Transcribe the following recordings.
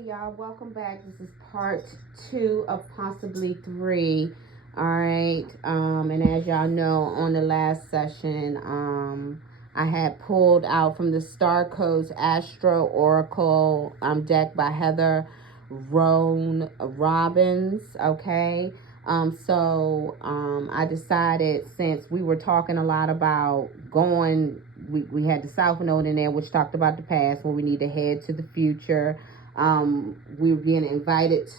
Hey y'all, welcome back. This is part 2 of possibly 3. All right. And as y'all know, on the last session, I had pulled out from the Star Codes Astro Oracle deck by Heather Roan Robbins. Okay. I decided, since we were talking a lot about we had the South Node in there, which talked about the past, where we need to head to the future. We were being invited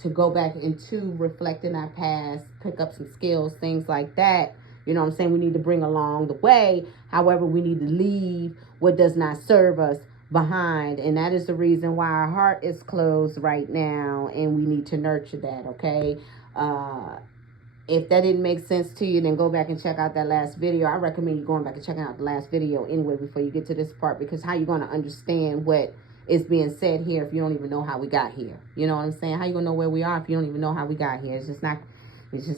to go back into reflecting our past, pick up some skills, things like that. You know what I'm saying? We need to bring along the way. However, we need to leave what does not serve us behind. And that is the reason why our heart is closed right now. And we need to nurture that, okay? If that didn't make sense to you, then go back and check out that last video. I recommend you going back and checking out the last video anyway before you get to this part, because how you going to understand what is being said here if you don't even know how we got here? You know what I'm saying? How you gonna know where we are if you don't even know how we got here? It's just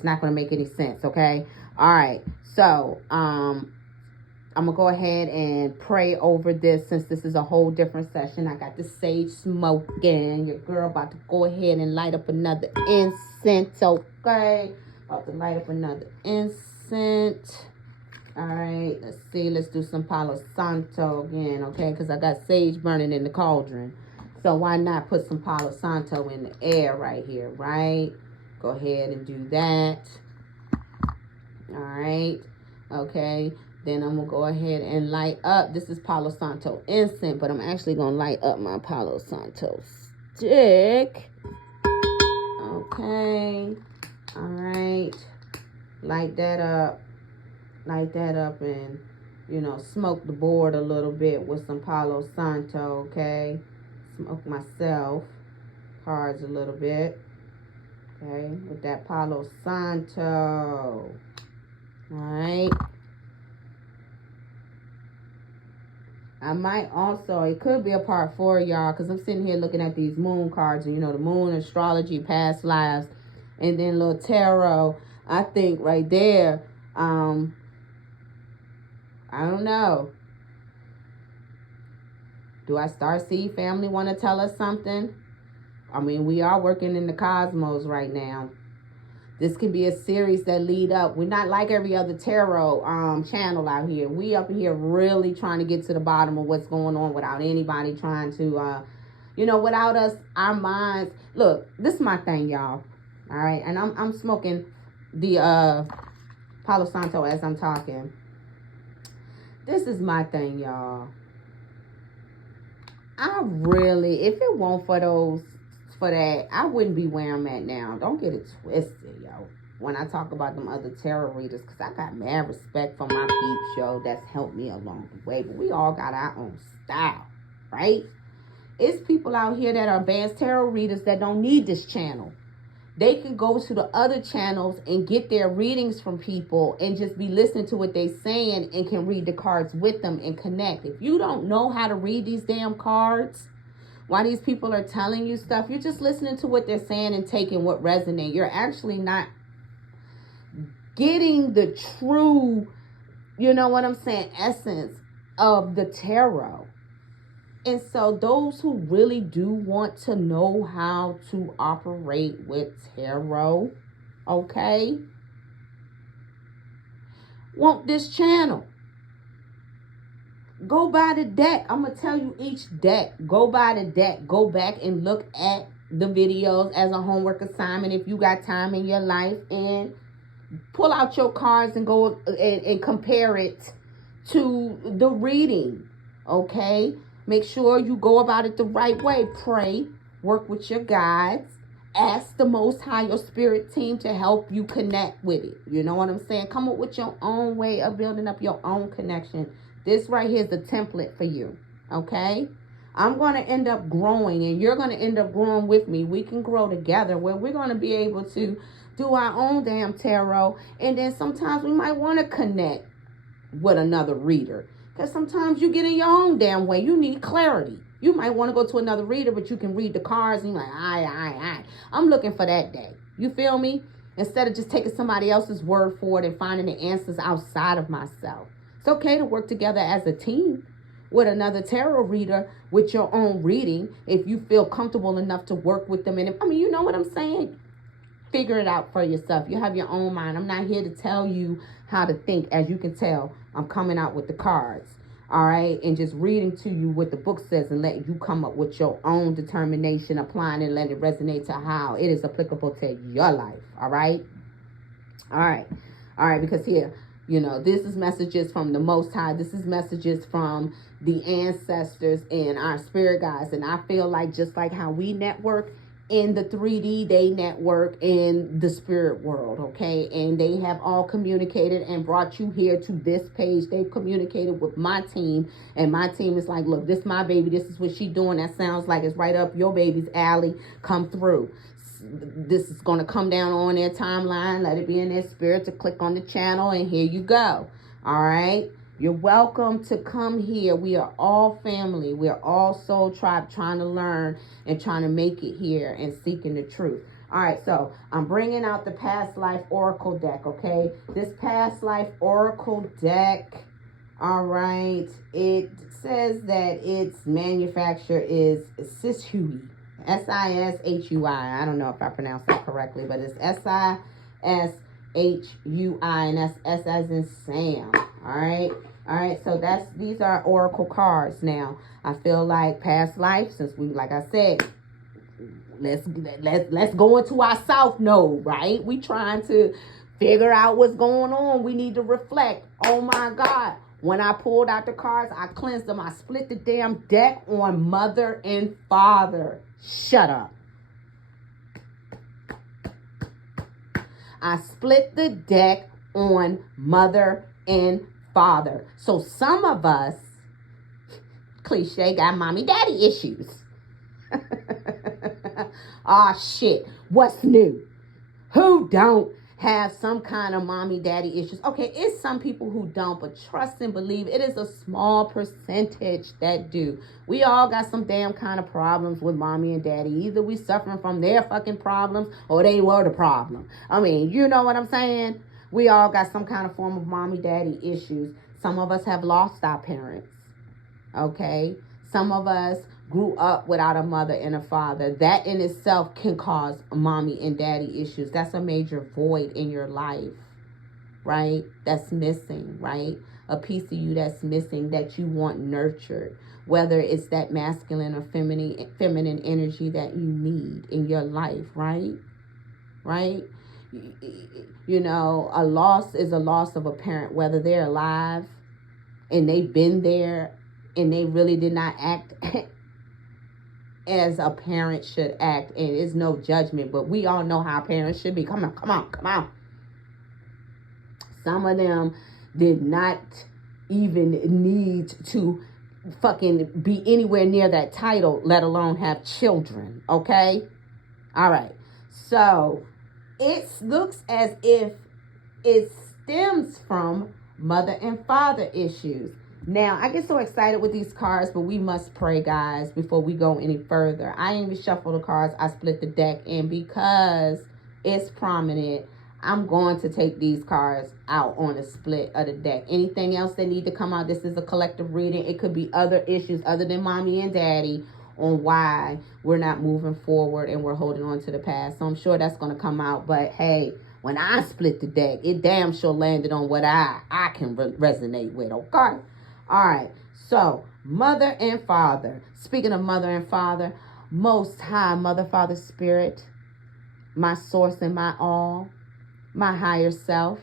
not gonna make any sense. Okay. All right. So I'm gonna go ahead and pray over this, since this is a whole different session. I got the sage smoking. Your girl about to go ahead and light up another incense. Okay. About to light up another incense. All right, let's see. Let's do some Palo Santo again, okay? Because I got sage burning in the cauldron. So why not put some Palo Santo in the air right here, right? Go ahead and do that. All right, okay. Then I'm going to go ahead and light up. This is Palo Santo incense, but I'm actually going to light up my Palo Santo stick. Okay. All right. Light that up. Light that up and, smoke the board a little bit with some Palo Santo, okay? Smoke myself cards a little bit, okay, with that Palo Santo. All right. I might also, it could be a part 4, y'all, because I'm sitting here looking at these moon cards, and, the moon, astrology, past lives, and then little tarot. I think right there, I don't know. Do our starseed family want to tell us something? I mean, we are working in the cosmos right now. This can be a series that lead up. We're not like every other tarot channel out here. We up here really trying to get to the bottom of what's going on without anybody trying to, without us, our minds. Look, this is my thing, y'all. All right, and I'm smoking the Palo Santo as I'm talking. This is my thing, y'all. I really, if it weren't for that, I wouldn't be where I'm at now. Don't get it twisted, yo. When I talk about them other tarot readers, because I got mad respect for my peeps, yo, that's helped me along the way. But we all got our own style, right? It's people out here that are advanced tarot readers that don't need this channel. They can go to the other channels and get their readings from people and just be listening to what they're saying and can read the cards with them and connect. If you don't know how to read these damn cards, while these people are telling you stuff, you're just listening to what they're saying and taking what resonates. You're actually not getting the true, essence of the tarot. And so those who really do want to know how to operate with tarot, okay, want this channel. Go buy the deck. I'm going to tell you each deck. Go buy the deck. Go back and look at the videos as a homework assignment if you got time in your life, and pull out your cards and go and compare it to the reading, okay? Make sure you go about it the right way. Pray, work with your guides, ask the Most High, your spirit team, to help you connect with it. You know what I'm saying? Come up with your own way of building up your own connection. This right here is the template for you, okay? I'm going to end up growing, and you're going to end up growing with me. We can grow together, where we're going to be able to do our own damn tarot, and then sometimes we might want to connect with another reader. Because sometimes you get in your own damn way. You need clarity. You might want to go to another reader, but you can read the cards and you're like, aye. I'm looking for that day. You feel me? Instead of just taking somebody else's word for it and finding the answers outside of myself. It's okay to work together as a team. with another tarot reader with your own reading if you feel comfortable enough to work with them. And I mean, you know what I'm saying? Figure it out for yourself. You have your own mind. I'm not here to tell you how to think. As you can tell, I'm coming out with the cards. All right, and just reading to you what the book says and letting you come up with your own determination, applying it, let it resonate to how it is applicable to your life. All right, because here, you know, this is messages from the Most High. This is messages from the ancestors and our spirit guides. And I feel like just like how we network in the 3D, they network in the spirit world, okay? And they have all communicated and brought you here to this page. They've communicated with my team, and my team is like, look, this is my baby. This is what she's doing. That sounds like it's right up your baby's alley. Come through. This is going to come down on their timeline. Let it be in their spirit to click on the channel, and here you go. All right? You're welcome to come here. We are all family. We are all soul tribe trying to learn and trying to make it here and seeking the truth. All right, so I'm bringing out the Past Life Oracle deck, okay? This Past Life Oracle deck, all right, it says that its manufacturer is Sishui, S-I-S-H-U-I. I don't know if I pronounced that correctly, but it's S-I-S-H-U-I, and that's S as in Sam. All right, so these are oracle cards. Now I feel like past life, since we, like I said, let's go into our south node, right? We trying to figure out what's going on. We need to reflect. Oh my God, when I pulled out the cards, I cleansed them. I split the damn deck on mother and father. Shut up. I split the deck on mother and father. So some of us, cliche, got mommy daddy issues. Ah, shit. What's new? Who don't have some kind of mommy daddy issues? Okay, it's some people who don't, but trust and believe it is a small percentage that do. We all got some damn kind of problems with mommy and daddy. Either we suffering from their fucking problems or they were the problem. I mean, you know what I'm saying? We all got some kind of form of mommy daddy issues. Some of us have lost our parents. Okay? Some of us grew up without a mother and a father. That in itself can cause mommy and daddy issues. That's a major void in your life, right? That's missing, right? A piece of you that's missing that you want nurtured. Whether it's that masculine or feminine energy that you need in your life, right? Right? You know, a loss is a loss of a parent, whether they're alive and they've been there and they really did not act as a parent should act. And it's no judgment, but we all know how parents should be. Come on. Some of them did not even need to fucking be anywhere near that title, let alone have children, okay? All right. So it looks as if it stems from mother and father issues. Now, I get so excited with these cards, but we must pray, guys, before we go any further. I didn't even shuffle the cards. I split the deck, and because it's prominent, I'm going to take these cards out on a split of the deck. Anything else that need to come out, this is a collective reading. It could be other issues other than mommy and daddy on why we're not moving forward and we're holding on to the past. So I'm sure that's going to come out. But hey, when I split the deck, it damn sure landed on what I can resonate with, okay? All right, so mother and father. Speaking of mother and father, Most High Mother, Father, Spirit, my source and my all, my higher self,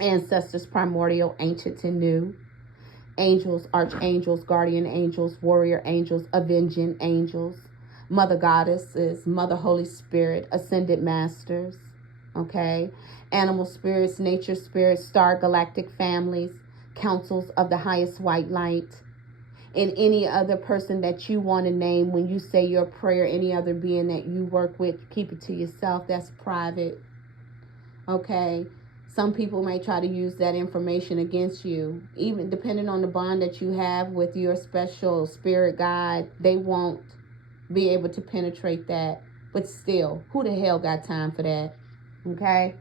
ancestors, primordial, ancient and new, angels, archangels, guardian angels, warrior angels, avenging angels, mother goddesses, mother Holy Spirit, ascended masters, okay, animal spirits, nature spirits, star galactic families, councils of the highest white light, and any other person that you want to name when you say your prayer, any other being that you work with, keep it to yourself. That's private, okay? Some people may try to use that information against you. Even depending on the bond that you have with your special spirit guide, they won't be able to penetrate that. But still, who the hell got time for that? Okay?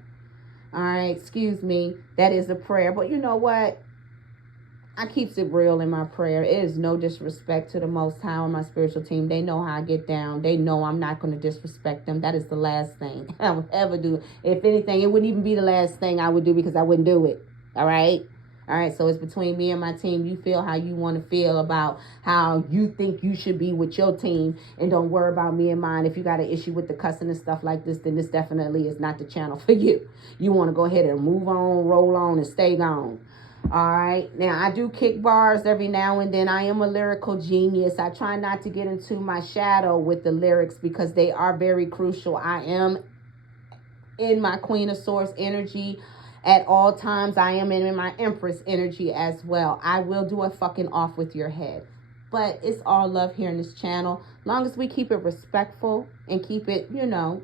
All right, excuse me. That is a prayer. But you know what? I keeps it real in my prayer. It is no disrespect to the Most High or my spiritual team. They know how I get down. They know I'm not going to disrespect them. That is the last thing I would ever do. If anything, it wouldn't even be the last thing I would do, because I wouldn't do it. All right? All right, so it's between me and my team. You feel how you want to feel about how you think you should be with your team, and don't worry about me and mine. If you got an issue with the cussing and stuff like this, then this definitely is not the channel for you. You want to go ahead and move on, roll on, and stay gone. All right, now I do kick bars every now and then. I am a lyrical genius. I try not to get into my shadow with the lyrics, because they are very crucial. I am in my Queen of Swords energy at all times. I am in my Empress energy as well. I will do a fucking off with your head. But it's all love here in this channel. Long as we keep it respectful and keep it, you know,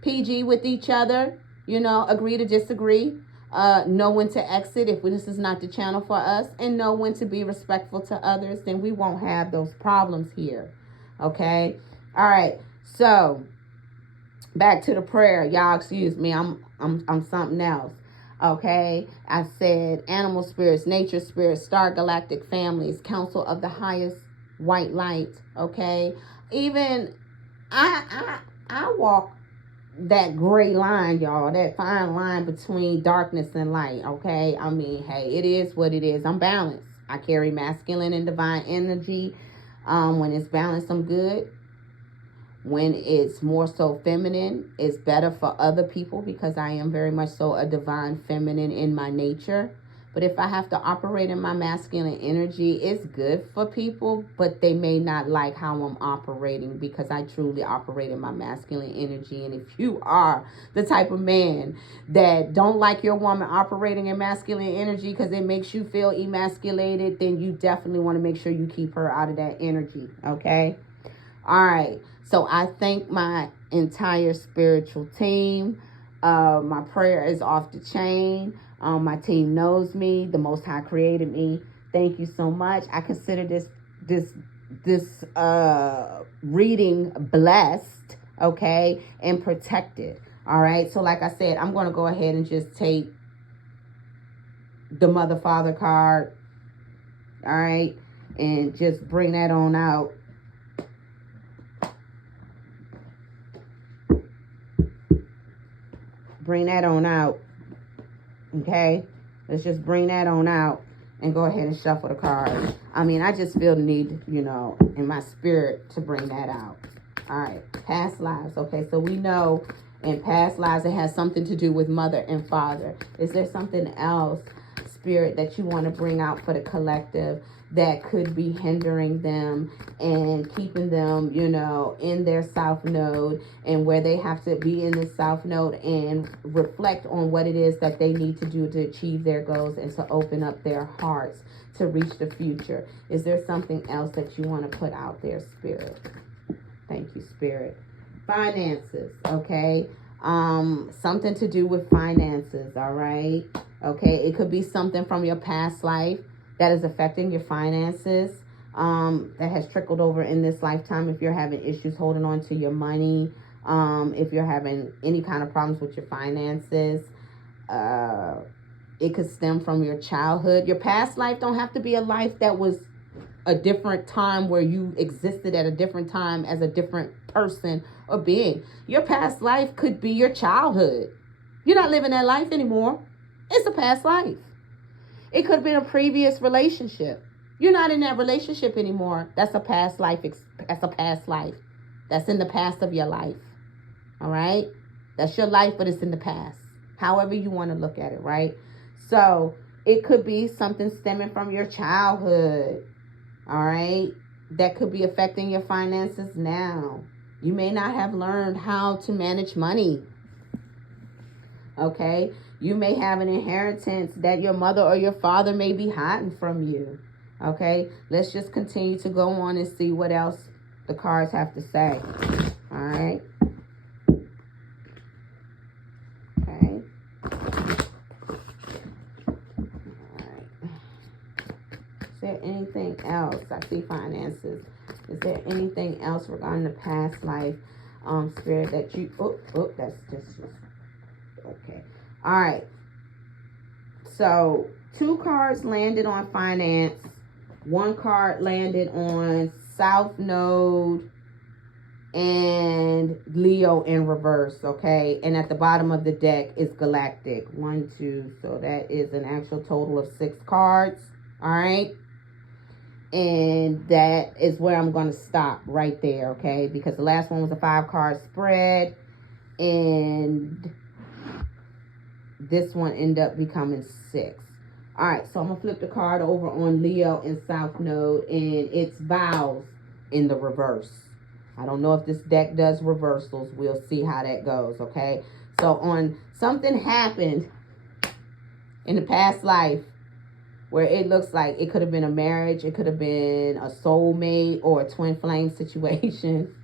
PG with each other. You know, agree to disagree. Know when to exit if this is not the channel for us. And know when to be respectful to others. Then we won't have those problems here. Okay? All right. So, back to the prayer. Y'all excuse me. I'm something else. Okay, I said animal spirits, nature spirits, star galactic families, council of the highest white light. Okay, even I walk that gray line, y'all, that fine line between darkness and light. Okay, I mean, hey, it is what it is. I'm balanced. I carry masculine and divine energy. When it's balanced, I'm good. When it's more so feminine, it's better for other people, because I am very much so a divine feminine in my nature. But if I have to operate in my masculine energy, it's good for people, but they may not like how I'm operating, because I truly operate in my masculine energy. And if you are the type of man that don't like your woman operating in masculine energy because it makes you feel emasculated, then you definitely want to make sure you keep her out of that energy. Okay? All right. So I thank my entire spiritual team. My prayer is off the chain. My team knows me. The Most High created me. Thank you so much. I consider this reading blessed, okay, and protected. All right. So like I said, I'm going to go ahead and just take the Mother Father card. All right. And just bring that on out. Bring that on out. Okay, let's just bring that on out and go ahead and shuffle the cards. I mean, I just feel the need, you know, in my spirit to bring that out. All right, past lives. Okay, so we know in past lives it has something to do with mother and father. Is there something else, spirit, that you want to bring out for the collective that could be hindering them and keeping them, you know, in their south node, and where they have to be in the south node and reflect on what it is that they need to do to achieve their goals and to open up their hearts to reach the future? Is there something else that you want to put out there, spirit? Thank you, spirit. Finances. Okay, something to do with finances. All right. Okay, it could be something from your past life that is affecting your finances, that has trickled over in this lifetime. If you're having issues holding on to your money, if you're having any kind of problems with your finances, it could stem from your childhood. Your past life don't have to be a life that was a different time, where you existed at a different time as a different person or being. Your past life could be your childhood. You're not living that life anymore. It's a past life. It could have been a previous relationship. You're not in that relationship anymore. That's a past life. That's a past life. That's in the past of your life. All right? That's your life, but it's in the past. However you want to look at it, right? So it could be something stemming from your childhood. All right? That could be affecting your finances now. You may not have learned how to manage money. Okay? You may have an inheritance that your mother or your father may be hiding from you. Okay? Let's just continue to go on and see what else the cards have to say. All right? Okay. All right. Is there anything else? I see finances. Is there anything else regarding the past life, spirit, that you... that's just... Okay. All right. So 2 cards landed on finance. 1 card landed on South Node and Leo in reverse, okay? And at the bottom of the deck is Galactic. 1, 2, so that is an actual total of 6 cards, all right? And that is where I'm going to stop right there, okay? Because the last one was a 5-card spread, and this one ended up becoming 6. All right, so I'm going to flip the card over on Leo and South Node, and it's vows in the reverse. I don't know if this deck does reversals. We'll see how that goes, okay? So on something happened in the past life where it looks like it could have been a marriage, it could have been a soulmate or a twin flame situation.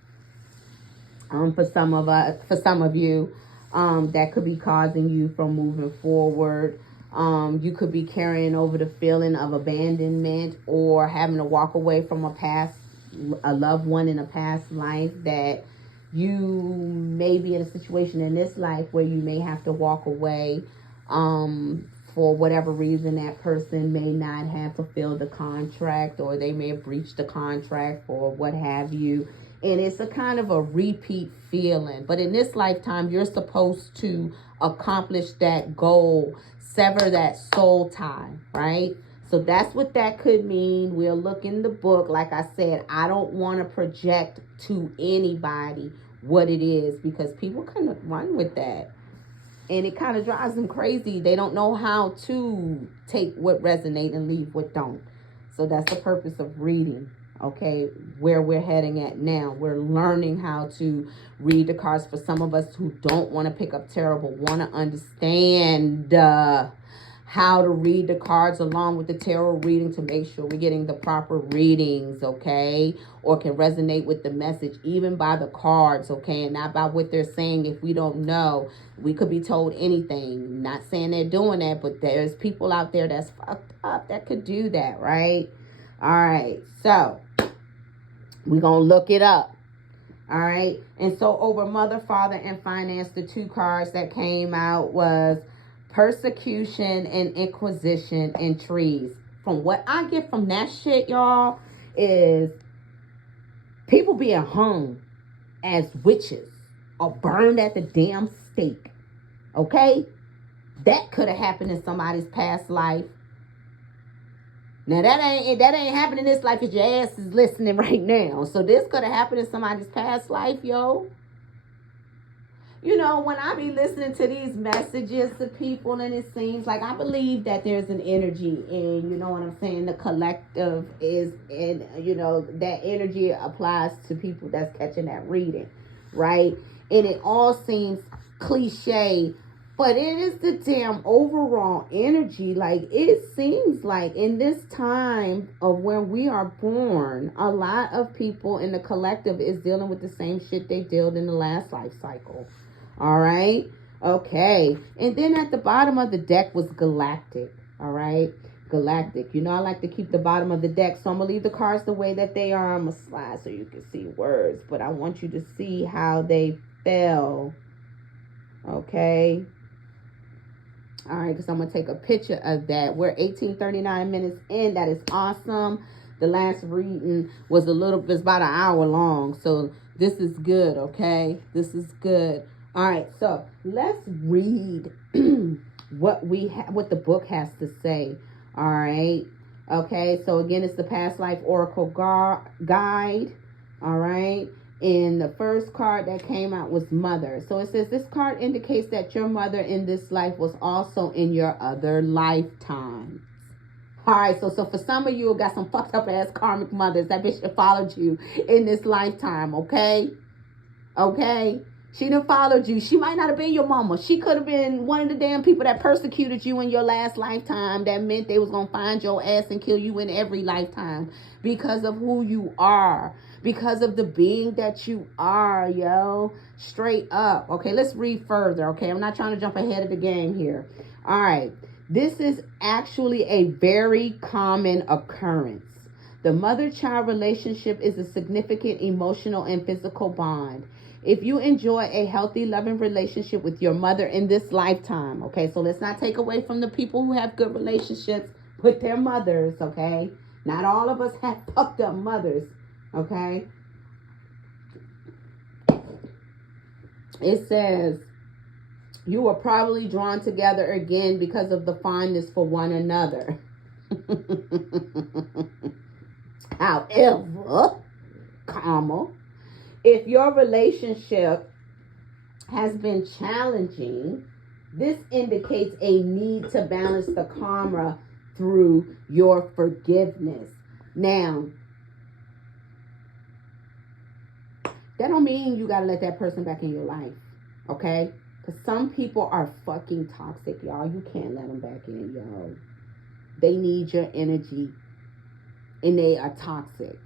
For some of you, that could be causing you from moving forward. You could be carrying over the feeling of abandonment or having to walk away from a loved one in a past life, that you may be in a situation in this life where you may have to walk away for whatever reason. That person may not have fulfilled the contract, or they may have breached the contract, or what have you. And it's a kind of a repeat feeling. But in this lifetime, you're supposed to accomplish that goal, sever that soul tie, right? So that's what that could mean. We'll look in the book. Like I said, I don't want to project to anybody what it is, because people kind of run with that. And it kind of drives them crazy. They don't know how to take what resonates and leave what don't. So that's the purpose of reading, okay? Where we're heading at now. We're learning how to read the cards. For some of us who don't want to pick up tarot, but want to understand how to read the cards along with the tarot reading to make sure we're getting the proper readings, okay? Or can resonate with the message even by the cards, okay? And not by what they're saying. If we don't know, we could be told anything. Not saying they're doing that, but there's people out there that's fucked up that could do that, right? All right, so we're going to look it up. All right, and so over Mother, Father, and Finance, the 2 cards that came out was Persecution and Inquisition and Trees. From what I get from that shit, y'all, is people being hung as witches or burned at the damn stake. Okay? That could have happened in somebody's past life. Now that ain't happening in this life if your ass is listening right now. So this could have happened in somebody's past life, yo. You know, when I be listening to these messages to people, and it seems like I believe that there's an energy, and you know what I'm saying, the collective is, and you know, that energy applies to people that's catching that reading, right? And it all seems cliche, but it is the damn overall energy. Like, it seems like in this time of when we are born, a lot of people in the collective is dealing with the same shit they dealt in the last life cycle. All right. Okay. And then at the bottom of the deck was Galactic. All right. Galactic. You know, I like to keep the bottom of the deck, so I'm going to leave the cards the way that they are. I'm going to slide so you can see words, but I want you to see how they fell. Okay. All right, because I'm going to take a picture of that. We're 18:39 minutes in. That is awesome. The last reading was about an hour long. So this is good, okay? This is good. All right, so let's read what the book has to say. All right. Okay, so again, it's the Past Life Oracle Guide. All right. And the first card that came out was Mother. So it says this card indicates that your mother in this life was also in your other lifetimes. All right, so for some of you who got some fucked up ass karmic mothers, that bitch followed you in this lifetime, okay? Okay? She done followed you. She might not have been your mama. She could have been one of the damn people that persecuted you in your last lifetime. That meant they was going to find your ass and kill you in every lifetime because of who you are. Because of the being that you are, yo. Straight up. Okay, let's read further, okay? I'm not trying to jump ahead of the game here. All right. This is actually a very common occurrence. The mother-child relationship is a significant emotional and physical bond. If you enjoy a healthy, loving relationship with your mother in this lifetime, okay, so let's not take away from the people who have good relationships with their mothers, okay? Not all of us have fucked up mothers, okay? It says, you are probably drawn together again because of the fondness for one another. However, comma, if your relationship has been challenging, this indicates a need to balance the karma through your forgiveness. Now, that don't mean you got to let that person back in your life, okay? Because some people are fucking toxic, y'all. You can't let them back in, y'all. They need your energy, and they are toxic,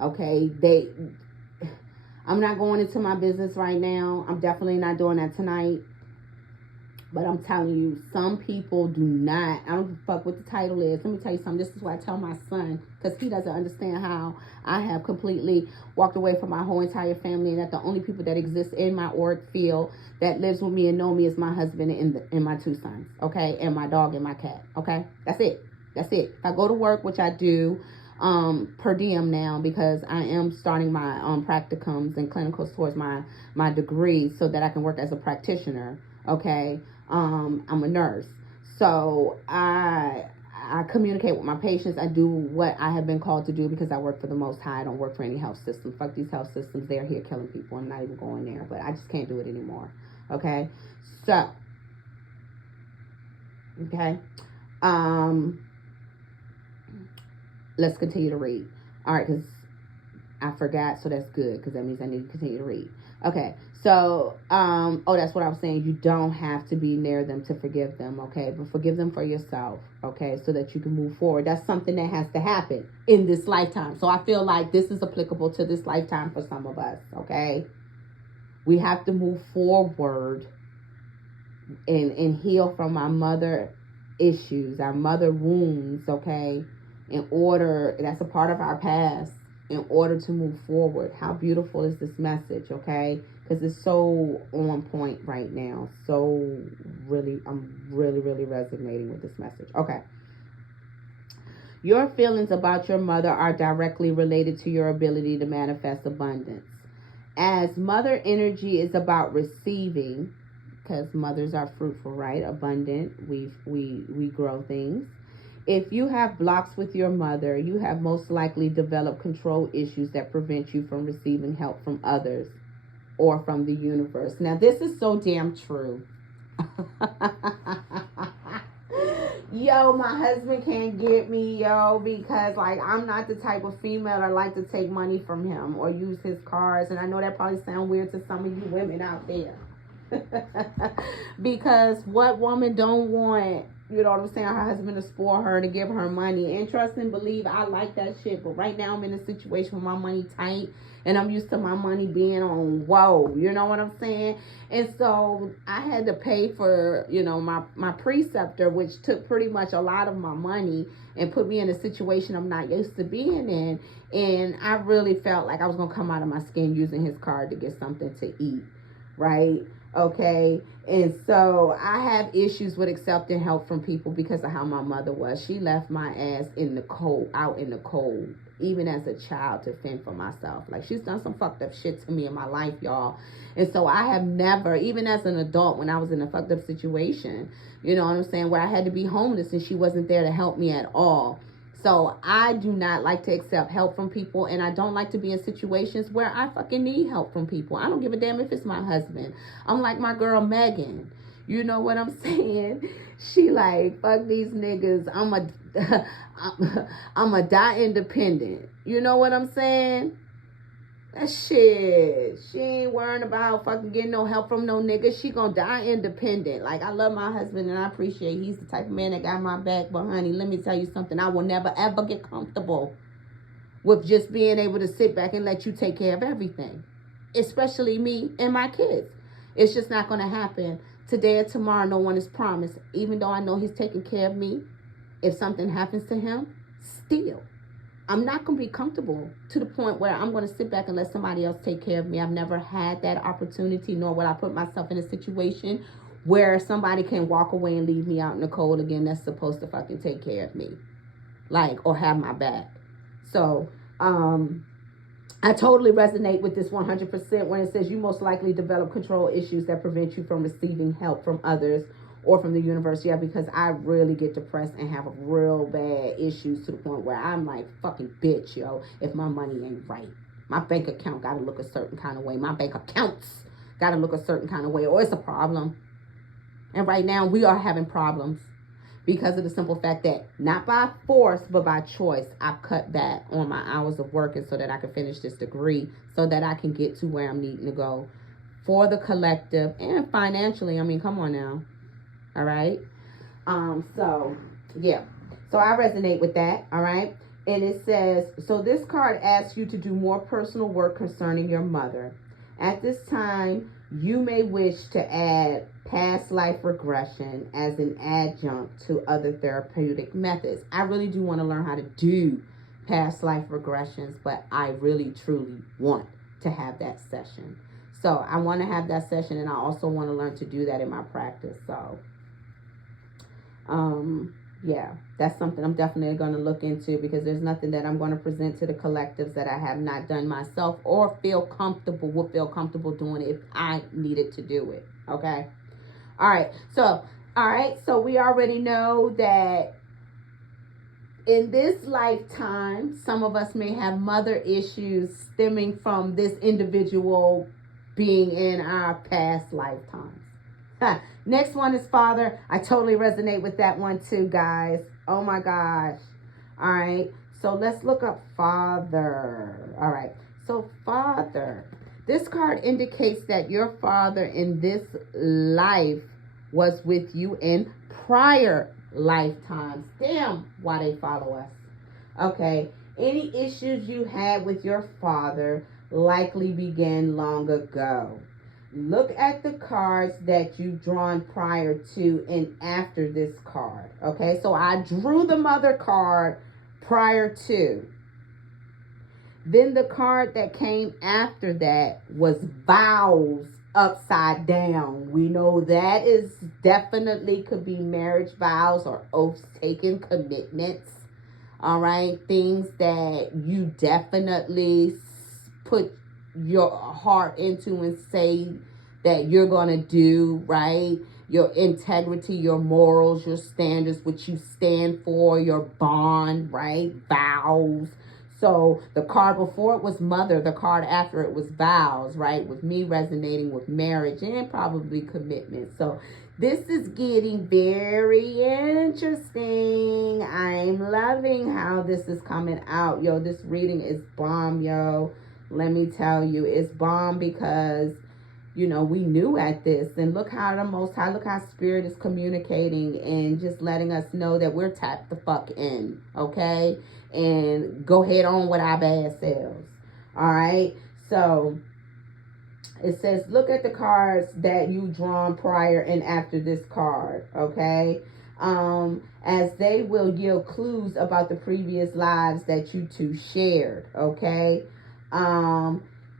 okay? I'm not going into my business right now. I'm definitely not doing that tonight. But I'm telling you, some people do not. I don't give a fuck what the title is. Let me tell you something. This is what I tell my son, because he doesn't understand how I have completely walked away from my whole entire family, and that the only people that exist in my auric field that lives with me and know me is my husband and my 2 sons, okay? And my dog and my cat, okay? That's it. That's it. If I go to work, which I do, per diem now, because I am starting my practicums and clinicals towards my degree so that I can work as a practitioner, okay? I'm a nurse, so I communicate with my patients. I do what I have been called to do because I work for the Most High. I don't work for any health system. Fuck these health systems. They're here killing people. I'm not even going there, but I just can't do it anymore, okay? So, okay, let's continue to read. All right, because I forgot, so that's good, because that means I need to continue to read. Okay, so, that's what I was saying. You don't have to be near them to forgive them, okay? But forgive them for yourself, okay? So that you can move forward. That's something that has to happen in this lifetime. So I feel like this is applicable to this lifetime for some of us, okay? We have to move forward and heal from our mother issues, our mother wounds, okay? In order, that's a part of our past, in order to move forward. How beautiful is this message, okay? Because it's so on point right now. So really, I'm really resonating with this message. Okay. Your feelings about your mother are directly related to your ability to manifest abundance. As mother energy is about receiving, because mothers are fruitful, right? Abundant. We grow things. If you have blocks with your mother, you have most likely developed control issues that prevent you from receiving help from others or from the universe. Now, this is so damn true. Yo, my husband can't get me, yo, because, like, I'm not the type of female that like to take money from him or use his cards. And I know that probably sounds weird to some of you women out there. Because what woman don't want, you know what I'm saying, her husband to spoil her, to give her money? And trust and believe, I like that shit. But right now I'm in a situation where my money tight, and I'm used to my money being on whoa, you know what I'm saying? And so I had to pay for, you know, my preceptor, which took pretty much a lot of my money and put me in a situation I'm not used to being in. And I really felt like I was going to come out of my skin using his card to get something to eat, right? Okay, and so I have issues with accepting help from people because of how my mother was. She left my ass in the cold, out in the cold, even as a child, to fend for myself. Like, she's done some fucked up shit to me in my life, y'all. And so I have never, even as an adult, when I was in a fucked up situation, you know what I'm saying, where I had to be homeless and she wasn't there to help me at all. So I do not like to accept help from people, and I don't like to be in situations where I fucking need help from people. I don't give a damn if it's my husband. I'm like my girl Megan. You know what I'm saying? She like, fuck these niggas. I'm a die independent. You know what I'm saying? That shit. She ain't worrying about fucking getting no help from no nigga. She gonna die independent. Like, I love my husband and I appreciate he's the type of man that got my back. But honey, let me tell you something. I will never ever get comfortable with just being able to sit back and let you take care of everything. Especially me and my kids. It's just not gonna happen. Today or tomorrow, no one is promised. Even though I know he's taking care of me, if something happens to him, still, I'm not going to be comfortable to the point where I'm going to sit back and let somebody else take care of me. I've never had that opportunity, nor will I put myself in a situation where somebody can walk away and leave me out in the cold again that's supposed to fucking take care of me, like, or have my back. So, I totally resonate with this 100% when it says you most likely develop control issues that prevent you from receiving help from others or from the universe. Yeah, because I really get depressed and have real bad issues to the point where I'm like, fucking bitch, yo, if my money ain't right. My bank account got to look a certain kind of way. My bank accounts got to look a certain kind of way, or it's a problem. And right now we are having problems because of the simple fact that, not by force, but by choice, I've cut back on my hours of working so that I can finish this degree, so that I can get to where I'm needing to go for the collective and financially. I mean, come on now. All right. So, yeah. So I resonate with that. All right. And it says, so this card asks you to do more personal work concerning your mother. At this time, you may wish to add past life regression as an adjunct to other therapeutic methods. I really do want to learn how to do past life regressions, but I really truly want to have that session. So I want to have that session, and I also want to learn to do that in my practice. So yeah, that's something I'm definitely going to look into, because there's nothing that I'm going to present to the collectives that I have not done myself or would feel comfortable doing if I needed to do it. Okay. All right. So we already know that in this lifetime, some of us may have mother issues stemming from this individual being in our past lifetimes. Next one is father. I totally resonate with that one too, guys. Oh my gosh. All right. So let's look up father. All right. So father. This card indicates that your father in this life was with you in prior lifetimes. Damn, why they follow us. Okay. Any issues you had with your father likely began long ago. Look at the cards that you've drawn prior to and after this card. Okay, so I drew the mother card prior to. Then the card that came after that was vows upside down. We know that is definitely could be marriage vows or oaths taken, commitments. All right, things that you definitely put your heart into and say that you're going to do, right? Your integrity, your morals, your standards, what you stand for, your bond, right? Vows. So the card before it was mother, the card after it was vows, right? With me resonating with marriage and probably commitment. So this is getting very interesting. I'm loving how this is coming out. Yo, this reading is bomb, yo. Let me tell you, it's bomb because, you know, we knew at this. And look how the Most High, look how Spirit is communicating and just letting us know that we're tapped the fuck in, okay? And go head on with our bad selves, all right? So it says, look at the cards that you drawn prior and after this card, okay? As they will yield clues about the previous lives that you two shared, okay?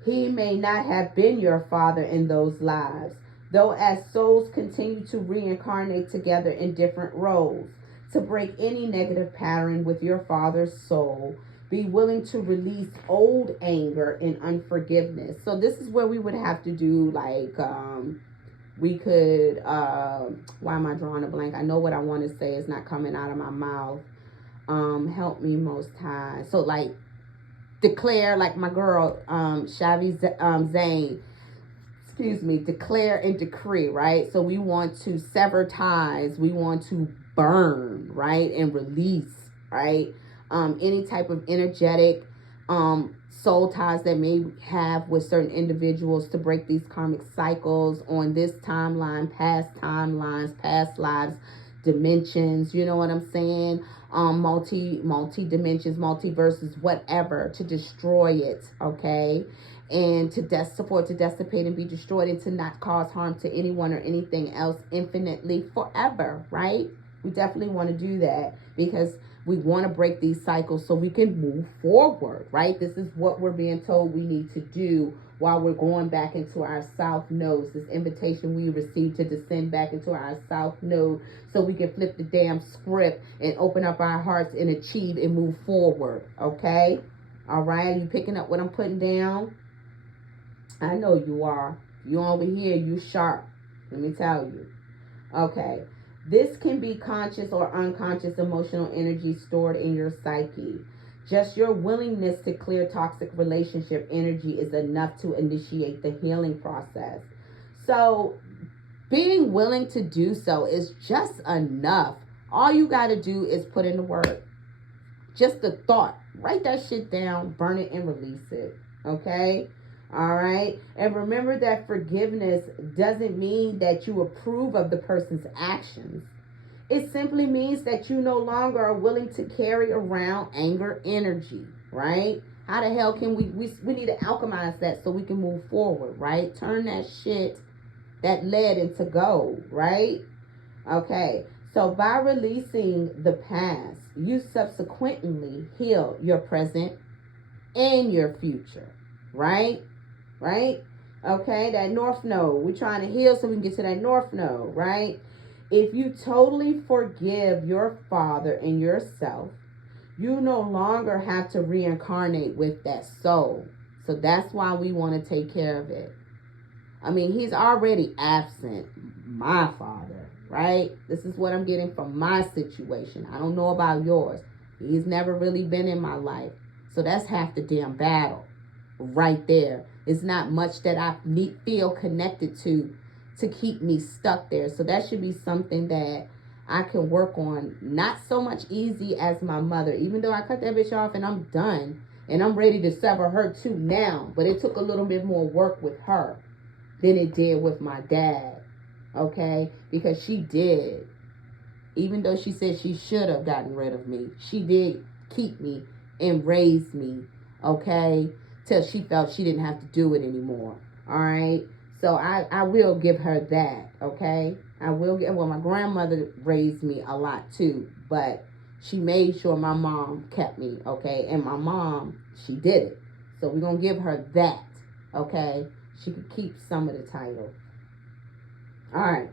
He may not have been your father in those lives, though as souls continue to reincarnate together in different roles. To break any negative pattern with your father's soul, be willing to release old anger and unforgiveness. So this is where we would have to do like, we could, why am I drawing a blank? I know what I want to say is not coming out of my mouth. Help me, Most High. So like, declare, like my girl, Shavi Zane, declare and decree, right? So we want to sever ties. We want to burn, right? And release, right? Any type of energetic soul ties that may have with certain individuals to break these karmic cycles on this timeline, past timelines, past lives, dimensions, you know what I'm saying? Multi dimensions, multiverses, whatever, to destroy it, okay? And to support, to dissipate and be destroyed, and to not cause harm to anyone or anything else infinitely forever, right? We definitely want to do that, because We want to break these cycles so we can move forward, right? This is what we're being told we need to do while we're going back into our south nodes. This invitation we received to descend back into our south node so we can flip the damn script and open up our hearts and achieve and move forward, okay? All right, are you picking up what I'm putting down? I know you are. You over here, you sharp. Let me tell you. Okay. This can be conscious or unconscious emotional energy stored in your psyche. Just your willingness to clear toxic relationship energy is enough to initiate the healing process. So being willing to do so is just enough. All you got to do is put in the work. Just the thought. Write that shit down, burn it, and release it. Okay? All right? And remember that forgiveness doesn't mean that you approve of the person's actions. It simply means that you no longer are willing to carry around anger energy, right? How the hell can we need to alchemize that so we can move forward, right? Turn that shit, that lead into gold, right? Okay. So by releasing the past, you subsequently heal your present and your future, right? Right? Okay, that north node. We're trying to heal so we can get to that north node, right? If you totally forgive your father and yourself, you no longer have to reincarnate with that soul. So that's why we want to take care of it. I mean, he's already absent, my father, right? This is what I'm getting from my situation. I don't know about yours. He's never really been in my life. So that's half the damn battle right there. It's not much that I feel connected to keep me stuck there. So that should be something that I can work on. Not so much easy as my mother, even though I cut that bitch off and I'm done and I'm ready to sever her too now. But it took a little bit more work with her than it did with my dad. Okay? Because she did. Even though she said she should have gotten rid of me, she did keep me and raise me. Okay? Till she felt she didn't have to do it anymore. All right? So I will give her that, okay? I will get, well, my grandmother raised me a lot too, but she made sure my mom kept me, okay? And my mom, she did it. So we're going to give her that, okay? She could keep some of the title. All right.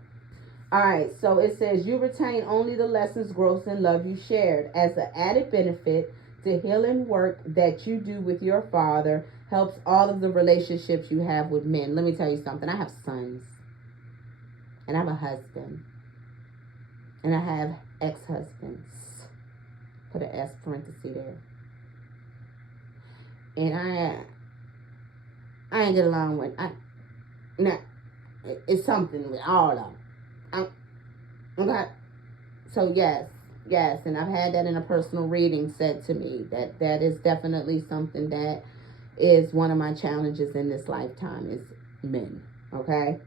All right, so it says, you retain only the lessons, growth, and love you shared. As an added benefit, the healing work that you do with your father helps all of the relationships you have with men. Let me tell you something. I have sons. And I have a husband. And I have ex-husbands. Put an S parenthesis there. And I ain't get along with. It's something with all of them. Okay. So yes. And I've had that in a personal reading said to me that is definitely something that is one of my challenges in this lifetime is men. Okay.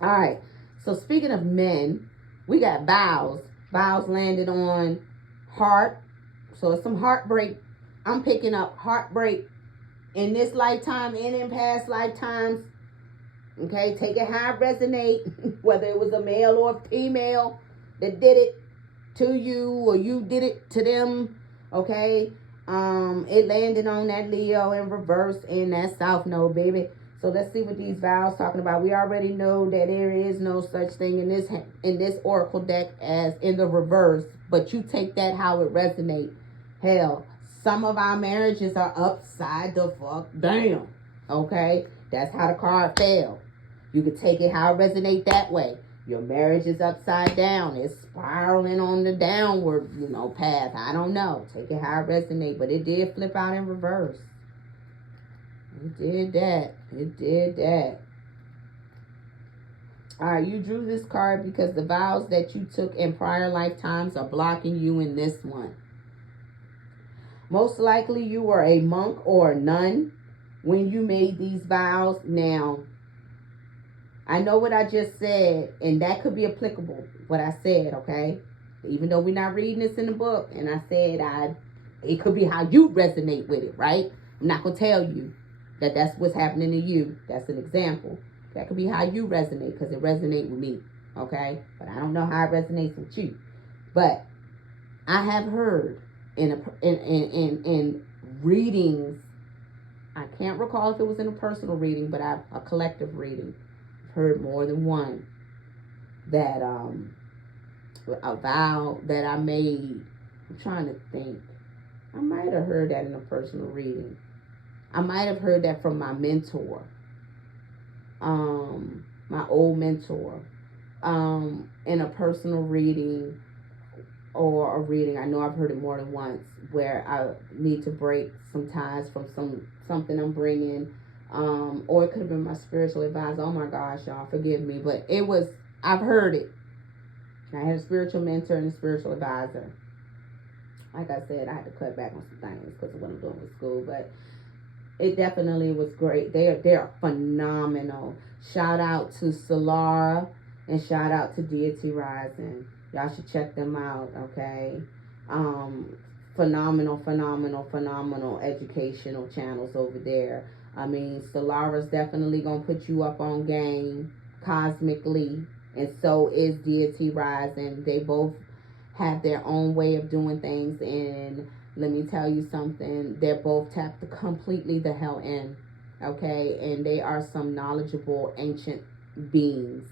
All right. So speaking of men, we got vows. Vows landed on heart. So it's some heartbreak. I'm picking up heartbreak in this lifetime and in past lifetimes. Okay. Take it how it resonate. Whether it was a male or a female that did it to you or you did it to them. Okay. It landed on that Leo in reverse in that South Node, baby. So let's see what these vows talking about. We already know that there is no such thing in this oracle deck as in the reverse, but you take that how it resonates. Hell, some of our marriages are upside the fuck down. Okay, that's how the card fell. You could take it how it resonates that way. Your marriage is upside down. It's spiraling on the downward, path. I don't know. Take it how it resonates. But it did flip out in reverse. It did that. All right, you drew this card because the vows that you took in prior lifetimes are blocking you in this one. Most likely you were a monk or a nun when you made these vows. Now, I know what I just said, and that could be applicable, what I said, okay? Even though we're not reading this in the book, and I said it could be how you resonate with it, right? I'm not going to tell you that that's what's happening to you. That's an example. That could be how you resonate, because it resonates with me, okay? But I don't know how it resonates with you. But I have heard in readings, I can't recall if it was in a personal reading, but a collective reading, I've heard more than one that a vow that I made. I'm trying to think. I might have heard that in a personal reading. I might have heard that from my mentor, my old mentor, in a personal reading or a reading. I know I've heard it more than once, where I need to break some ties from something I'm bringing, or it could have been my spiritual advisor. Oh my gosh, y'all, forgive me, but I've heard it. I had a spiritual mentor and a spiritual advisor. Like I said, I had to cut back on some things because of what I'm doing with school, but it definitely was great. They're phenomenal. Shout out to Solara and shout out to Deity Rising. Y'all should check them out, okay? Phenomenal educational channels over there. I mean, Solara's definitely gonna put you up on game cosmically, and so is Deity Rising. They both have their own way of doing things, and let me tell you something, they're both tapped completely the hell in, okay? And they are some knowledgeable ancient beings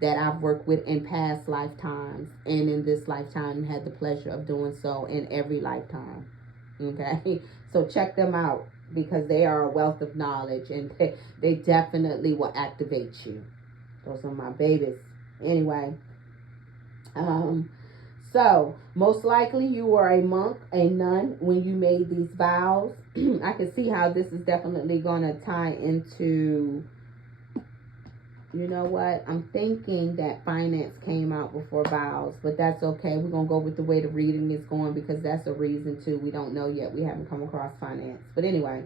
that I've worked with in past lifetimes, and in this lifetime had the pleasure of doing so in every lifetime, okay? So check them out, because they are a wealth of knowledge, and they definitely will activate you. Those are my babies. Anyway, so, most likely you were a monk, a nun, when you made these vows. I can see how this is definitely going to tie into, you know what? I'm thinking that finance came out before vows, but that's okay. We're going to go with the way the reading is going, because that's a reason too. We don't know yet. We haven't come across finance. But anyway,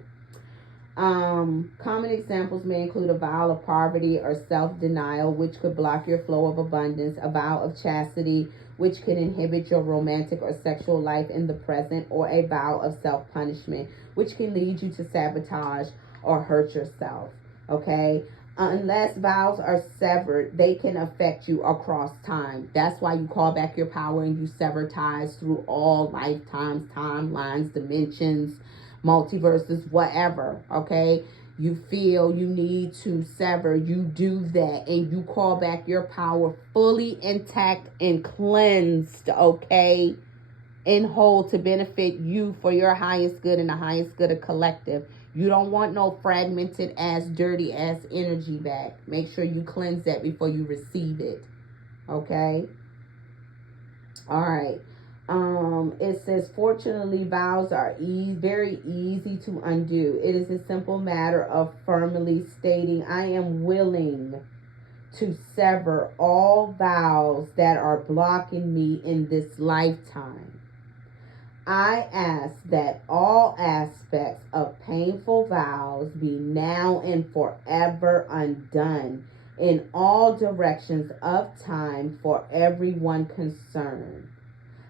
common examples may include a vow of poverty or self-denial, which could block your flow of abundance, a vow of chastity, which can inhibit your romantic or sexual life in the present, or a vow of self-punishment, which can lead you to sabotage or hurt yourself, okay? Unless vows are severed, they can affect you across time. That's why you call back your power and you sever ties through all lifetimes, timelines, dimensions, multiverses, whatever, okay? You feel you need to sever, you do that, and you call back your power fully intact and cleansed, okay, and whole, to benefit you for your highest good and the highest good of collective. You don't want no fragmented ass, dirty ass energy back. Make sure you cleanse that before you receive it, okay? All right. It says, fortunately, vows are very easy to undo. It is a simple matter of firmly stating, I am willing to sever all vows that are blocking me in this lifetime. I ask that all aspects of painful vows be now and forever undone in all directions of time for everyone concerned.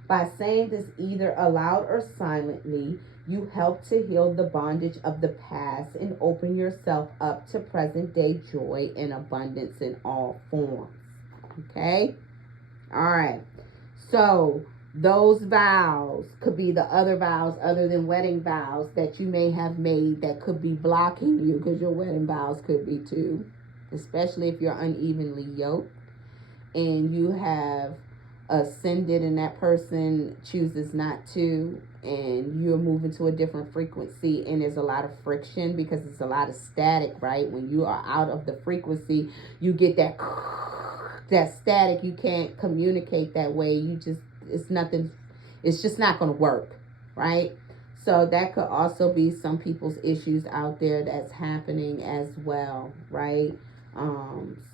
By saying this either aloud or silently, you help to heal the bondage of the past and open yourself up to present day joy and abundance in all forms. Okay? All right. So, those vows could be the other vows other than wedding vows that you may have made that could be blocking you, because your wedding vows could be too, especially if you're unevenly yoked and you have ascended and that person chooses not to, and you're moving to a different frequency, and there's a lot of friction because it's a lot of static, right? When you are out of the frequency, you get that static. You can't communicate that way. It's just not going to work, right? So that could also be some people's issues out there that's happening as well, right?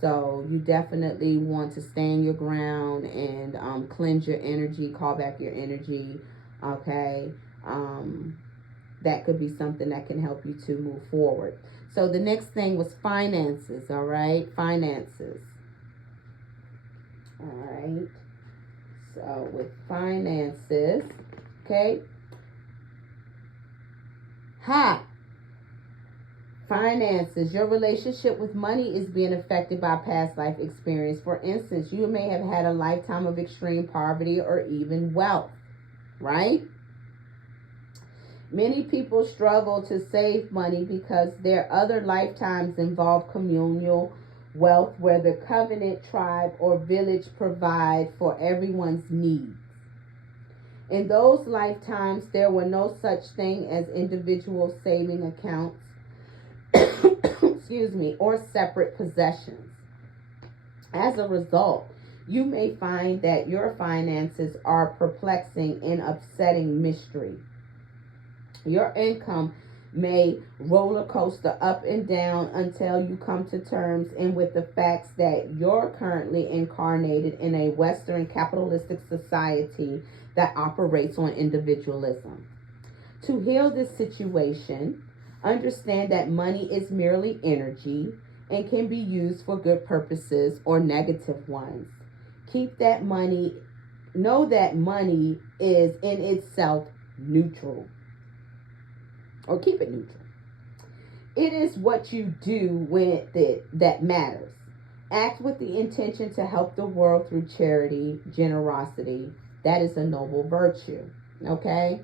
So you definitely want to stand your ground and cleanse your energy, call back your energy, okay? That could be something that can help you to move forward. So the next thing was finances, all right? Finances. All right. So with finances, okay? Finances. Your relationship with money is being affected by past life experience. For instance, you may have had a lifetime of extreme poverty or even wealth. right? Many people struggle to save money because their other lifetimes involve communal wealth where the covenant, tribe, or village provide for everyone's needs. In those lifetimes, there were no such thing as individual saving accounts, excuse me, or separate possessions. As a result, you may find that your finances are perplexing and upsetting mystery. Your income may roller coaster up and down until you come to terms with the facts that you're currently incarnated in a Western capitalistic society that operates on individualism. To heal this situation, understand that money is merely energy and can be used for good purposes or negative ones. Know that money is in itself neutral. Or keep it neutral. It is what you do with it that matters. Act with the intention to help the world through charity, generosity. That is a noble virtue. Okay?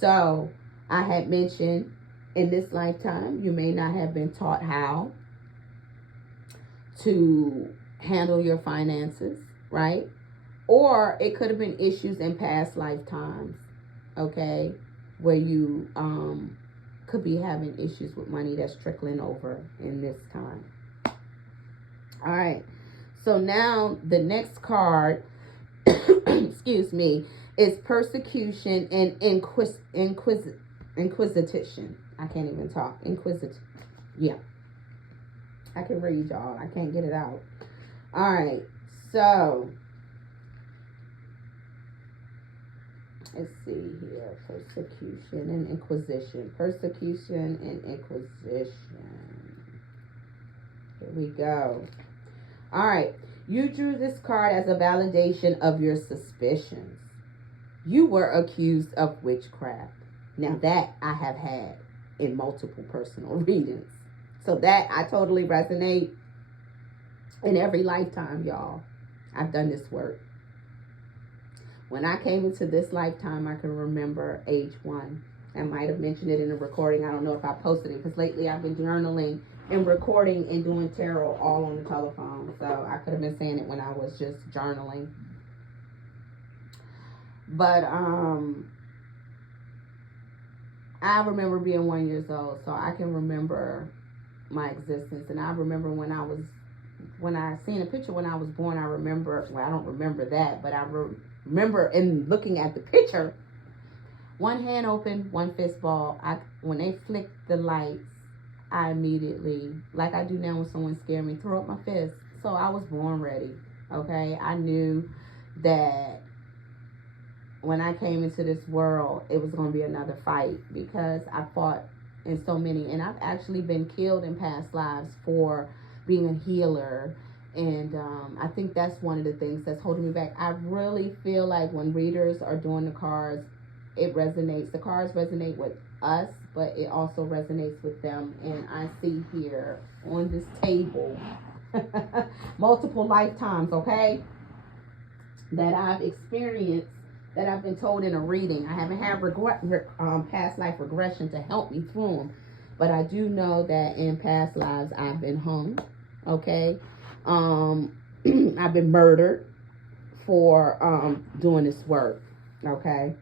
So, I had mentioned in this lifetime, you may not have been taught how to handle your finances, right? Or it could have been issues in past lifetimes, okay, where you could be having issues with money that's trickling over in this time. All right. So now the next card, excuse me, is persecution and inquisition. I can't even talk. Yeah. I can read, y'all. I can't get it out. All right. So let's see here. Persecution and inquisition. Persecution and inquisition. Here we go. All right. You drew this card as a validation of your suspicions. You were accused of witchcraft. Now that I have had in multiple personal readings. So that I totally resonate in every lifetime, y'all. I've done this work. When I came into this lifetime, I can remember age 1. I might have mentioned it in a recording. I don't know if I posted it because lately I've been journaling and recording and doing tarot all on the telephone. So I could have been saying it when I was just journaling. But I remember being 1 year old, so I can remember my existence. And I remember when I seen a picture when I was born, I remember, well, I don't remember that, but I remember in looking at the picture, one hand open, one fist ball. When they flicked the lights, I immediately, like I do now when someone scared me, throw up my fist. So I was born ready, okay? I knew that when I came into this world, it was going to be another fight because I fought in so many. And I've actually been killed in past lives for being a healer. And I think that's one of the things that's holding me back. I really feel like when readers are doing the cards, it resonates. The cards resonate with us, but it also resonates with them. And I see here on this table multiple lifetimes, okay, that I've experienced, that I've been told in a reading. I haven't had past life regression to help me through them, but I do know that in past lives I've been hung, okay? I've been murdered for doing this work, okay?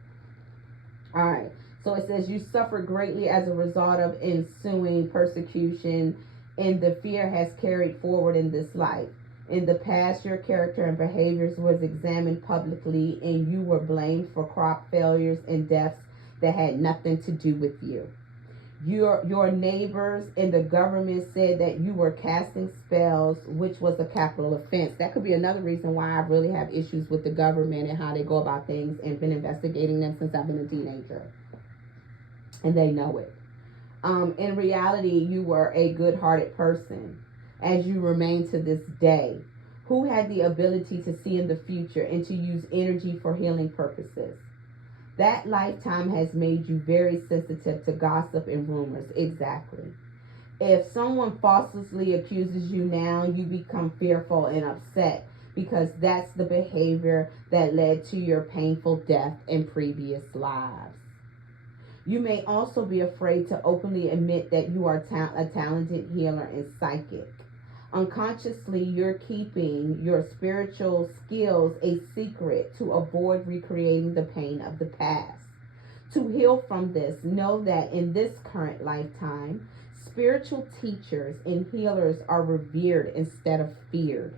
All right. So it says you suffered greatly as a result of ensuing persecution, and the fear has carried forward in this life. In the past, your character and behaviors was examined publicly, and you were blamed for crop failures and deaths that had nothing to do with you. Your neighbors and the government said that you were casting spells, which was a capital offense. That could be another reason why I really have issues with the government and how they go about things, and been investigating them since I've been a teenager. And they know it. In reality, you were a good-hearted person, as you remain to this day, who had the ability to see in the future and to use energy for healing purposes. That lifetime has made you very sensitive to gossip and rumors. Exactly. If someone falsely accuses you now, you become fearful and upset because that's the behavior that led to your painful death in previous lives. You may also be afraid to openly admit that you are a talented healer and psychic. Unconsciously, you're keeping your spiritual skills a secret to avoid recreating the pain of the past. To heal from this, know that in this current lifetime, spiritual teachers and healers are revered instead of feared.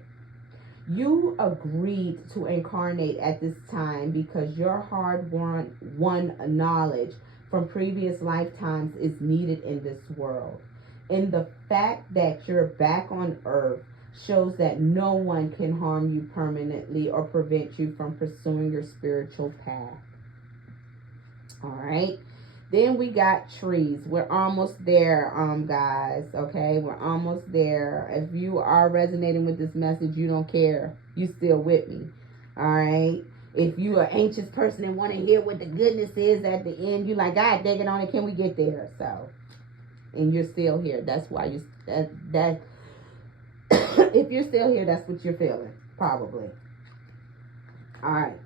You agreed to incarnate at this time because your hard-won knowledge from previous lifetimes is needed in this world. And the fact that you're back on Earth shows that no one can harm you permanently or prevent you from pursuing your spiritual path. All right. Then we got trees. We're almost there, guys. Okay, we're almost there. If you are resonating with this message, you don't care. You still with me. All right. If you are an anxious person and want to hear what the goodness is at the end, you like, God, dang it on it. Can we get there? So, and you're still here. That's why you that. If you're still here, that's what you're feeling, probably. All right.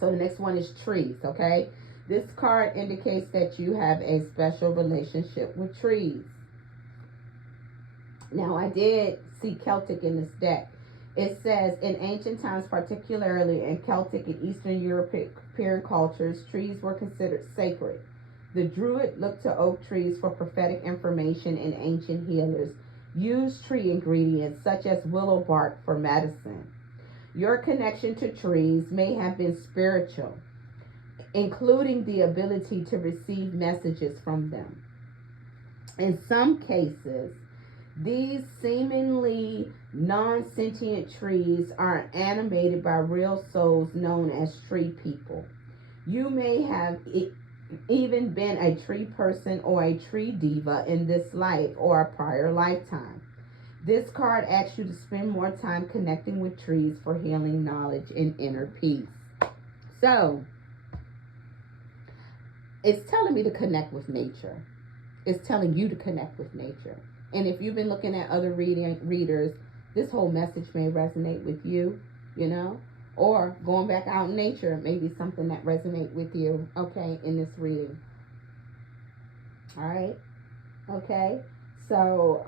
So the next one is trees. Okay. This card indicates that you have a special relationship with trees. Now, I did see Celtic in this deck. It says, in ancient times, particularly in Celtic and Eastern European cultures, trees were considered sacred. The Druid looked to oak trees for prophetic information, and ancient healers used tree ingredients such as willow bark for medicine. Your connection to trees may have been spiritual, including the ability to receive messages from them. In some cases, these seemingly non-sentient trees are animated by real souls known as tree people. You may have even been a tree person or a tree diva in this life or a prior lifetime. This card asks you to spend more time connecting with trees for healing, knowledge, and inner peace. So, it's telling me to connect with nature. It's telling you to connect with nature. And if you've been looking at other readers, this whole message may resonate with you, you know, or going back out in nature may be something that resonates with you, okay, in this reading. All right, okay. So,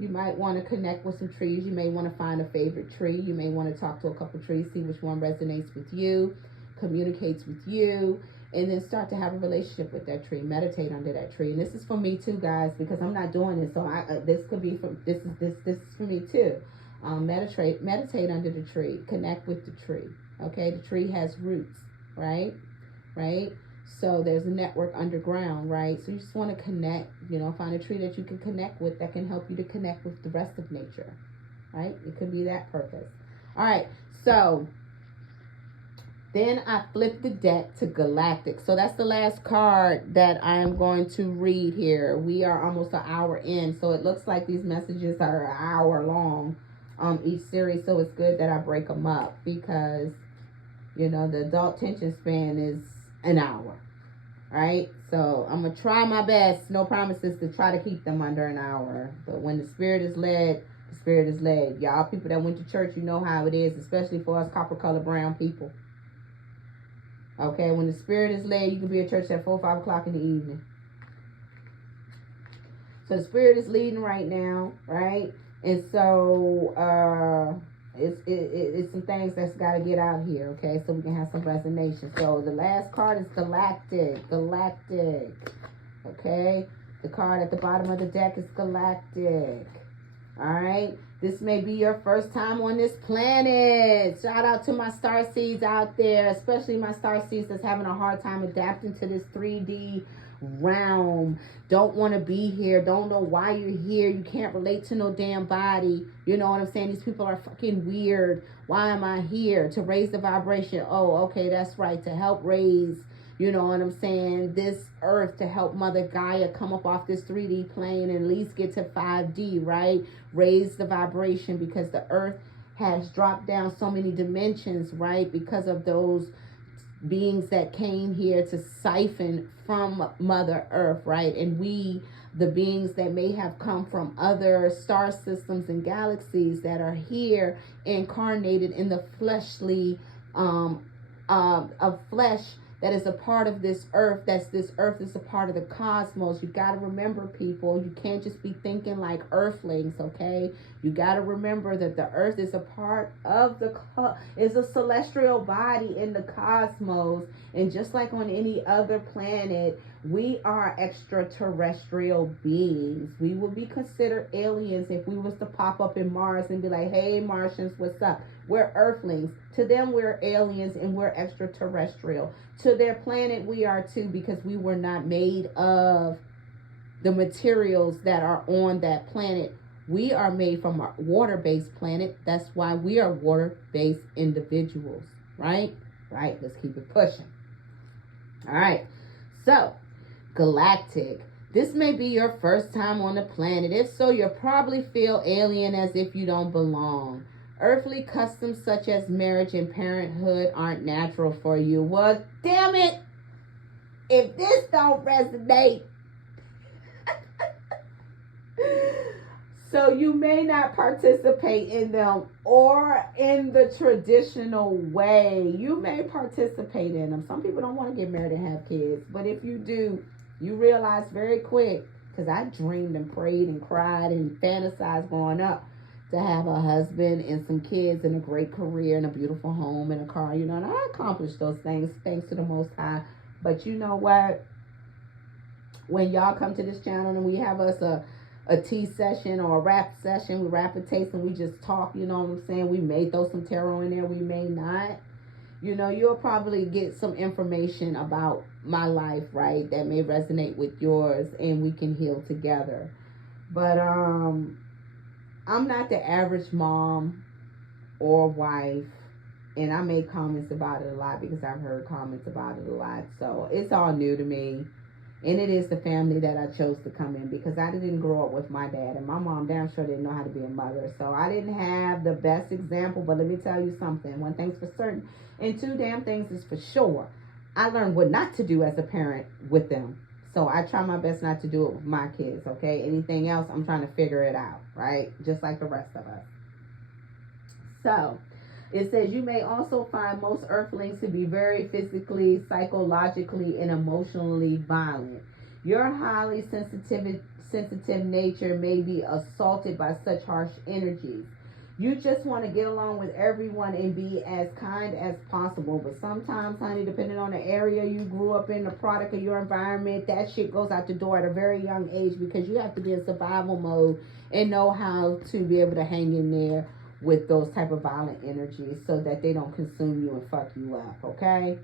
you might want to connect with some trees. You may want to find a favorite tree. You may want to talk to a couple trees, see which one resonates with you, communicates with you, and then start to have a relationship with that tree. Meditate under that tree. And this is for me too, guys, because I'm not doing this. So this could be for this is for me too. Meditate under the tree. Connect with the tree. Okay, the tree has roots, right? Right. So there's a network underground, right? So you just want to connect. You know, find a tree that you can connect with that can help you to connect with the rest of nature, right? It could be that purpose. All right. So then I flipped the deck to Galactic. So that's the last card that I am going to read here. We are almost an hour in. So it looks like these messages are an hour long each series. So it's good that I break them up because, you know, the adult attention span is an hour. Right? So I'm going to try my best. No promises to try to keep them under an hour. But when the spirit is led, the spirit is led. Y'all people that went to church, you know how it is, especially for us copper color brown people. Okay, when the spirit is led, you can be at church at 4 or 5 o'clock in the evening. So the spirit is leading right now, right? And so it's some things that's got to get out here, okay? So we can have some resonation. So the last card is Galactic. Okay? The card at the bottom of the deck is Galactic. All right? This may be your first time on this planet. Shout out to my starseeds out there, especially my starseeds that's having a hard time adapting to this 3D realm. Don't want to be here. Don't know why you're here. You can't relate to no damn body. You know what I'm saying? These people are fucking weird. Why am I here? To raise the vibration. Oh, okay, that's right. To help raise, you know what I'm saying, this earth, to help Mother Gaia come up off this 3D plane and at least get to 5D, right? Raise the vibration because the earth has dropped down so many dimensions, right? Because of those beings that came here to siphon from Mother Earth, right? And we, the beings that may have come from other star systems and galaxies that are here incarnated in the fleshly, of flesh that is a part of this earth. This earth is a part of the cosmos. You got to remember, people, you can't just be thinking like earthlings, okay? You got to remember that the earth is a part of is a celestial body in the cosmos. And just like on any other planet, we are extraterrestrial beings. We would be considered aliens if we was to pop up in Mars and be like, hey, Martians, what's up? We're earthlings. To them, we're aliens and we're extraterrestrial. To their planet, we are too, because we were not made of the materials that are on that planet. We are made from a water-based planet. That's why we are water-based individuals, right? Right, let's keep it pushing. All right, so galactic. This may be your first time on the planet. If so, you'll probably feel alien, as if you don't belong. Earthly customs such as marriage and parenthood aren't natural for you. Well, damn it, if this don't resonate, so you may not participate in them or in the traditional way. You may participate in them. Some people don't want to get married and have kids, but if you do, you realize very quick, because I dreamed and prayed and cried and fantasized growing up to have a husband and some kids and a great career and a beautiful home and a car, you know, and I accomplished those things thanks to the Most High. But you know what? When y'all come to this channel and we have us a tea session or a rap session, we rap a taste and we just talk, you know what I'm saying? We may throw some tarot in there, we may not. You know, you'll probably get some information about my life, right, that may resonate with yours, and we can heal together. But I'm not the average mom or wife, and I make comments about it a lot because I've heard comments about it a lot. So it's all new to me, and it is the family that I chose to come in, because I didn't grow up with my dad, and my mom damn sure didn't know how to be a mother. So I didn't have the best example. But let me tell you something: one thing's for certain, and two damn things is for sure. I learned what not to do as a parent with them. So I try my best not to do it with my kids, okay? Anything else, I'm trying to figure it out, right? Just like the rest of us. So it says you may also find most earthlings to be very physically, psychologically, and emotionally violent. Your highly sensitive nature may be assaulted by such harsh energies. You just want to get along with everyone and be as kind as possible. But sometimes, honey, depending on the area you grew up in, the product of your environment, that shit goes out the door at a very young age, because you have to be in survival mode and know how to be able to hang in there with those type of violent energies so that they don't consume you and fuck you up, okay?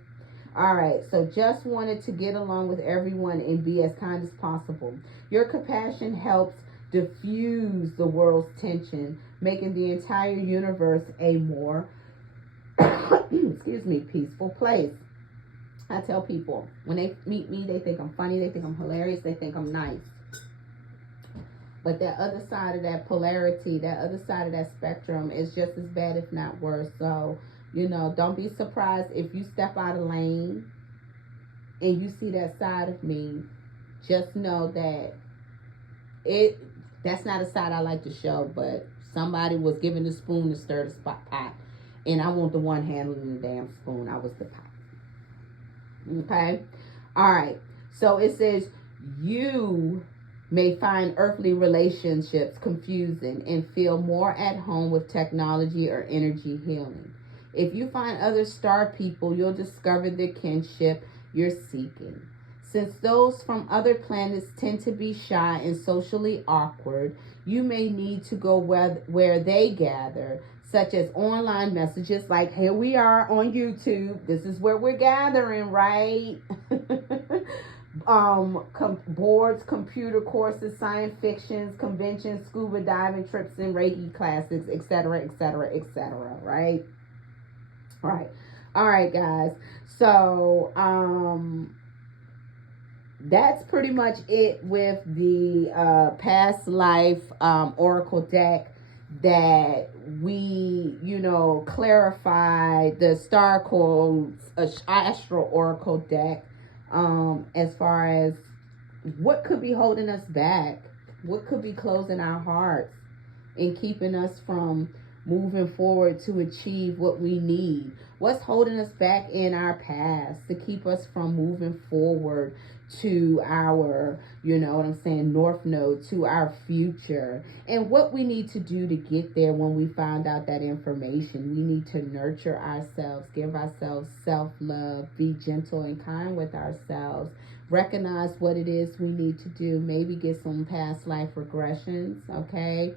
All right, so just wanted to get along with everyone and be as kind as possible. Your compassion helps diffuse the world's tension, making the entire universe a more excuse me, peaceful place. I tell people, when they meet me, they think I'm funny, they think I'm hilarious, they think I'm nice. But that other side of that polarity, that other side of that spectrum is just as bad, if not worse. So, you know, don't be surprised if you step out of lane and you see that side of me. Just know that that's not a side I like to show, but somebody was given the spoon to stir the pot, and I want the one handling the damn spoon. I was the pot. Okay? All right. So it says you may find earthly relationships confusing and feel more at home with technology or energy healing. If you find other star people, you'll discover the kinship you're seeking. Since those from other planets tend to be shy and socially awkward, you may need to go where they gather, such as online messages like, here we are on YouTube. This is where we're gathering, right? Boards, computer courses, science fictions, conventions, scuba diving trips, and Reiki classes, etc., etc., etc., right? All right, guys. So, that's pretty much it with the past life oracle deck. that we, you know, clarify the star codes, astral oracle deck, as far as what could be holding us back, what could be closing our hearts and keeping us from moving forward to achieve what we need. What's holding us back in our past to keep us from moving forward to our, you know what I'm saying, north node, to our future, and what we need to do to get there. When we find out that information, we need to nurture ourselves, give ourselves self-love, be gentle and kind with ourselves, recognize what it is we need to do, maybe get some past life regressions, okay?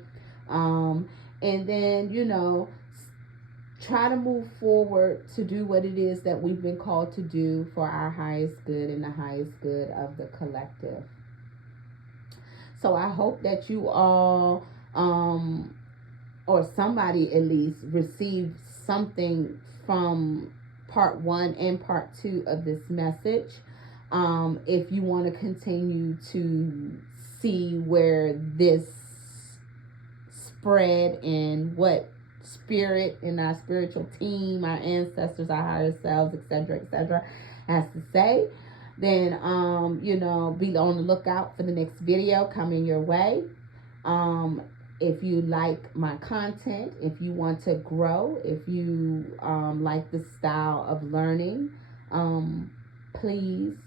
And then, you know, try to move forward to do what it is that we've been called to do for our highest good and the highest good of the collective. So I hope that you all, or somebody at least, received something from part 1 and part 2 of this message. If you want to continue to see where this spread and what spirit and our spiritual team, our ancestors, our higher selves, etc., has to say, then you know, be on the lookout for the next video coming your way. If you like my content, if you want to grow, if you like the style of learning, please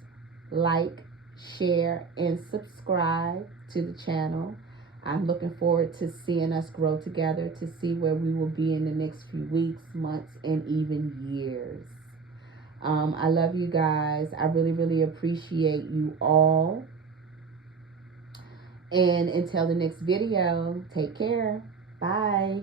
like, share, and subscribe to the channel. I'm looking forward to seeing us grow together, to see where we will be in the next few weeks, months, and even years. I love you guys. I really, really appreciate you all. And until the next video, take care. Bye.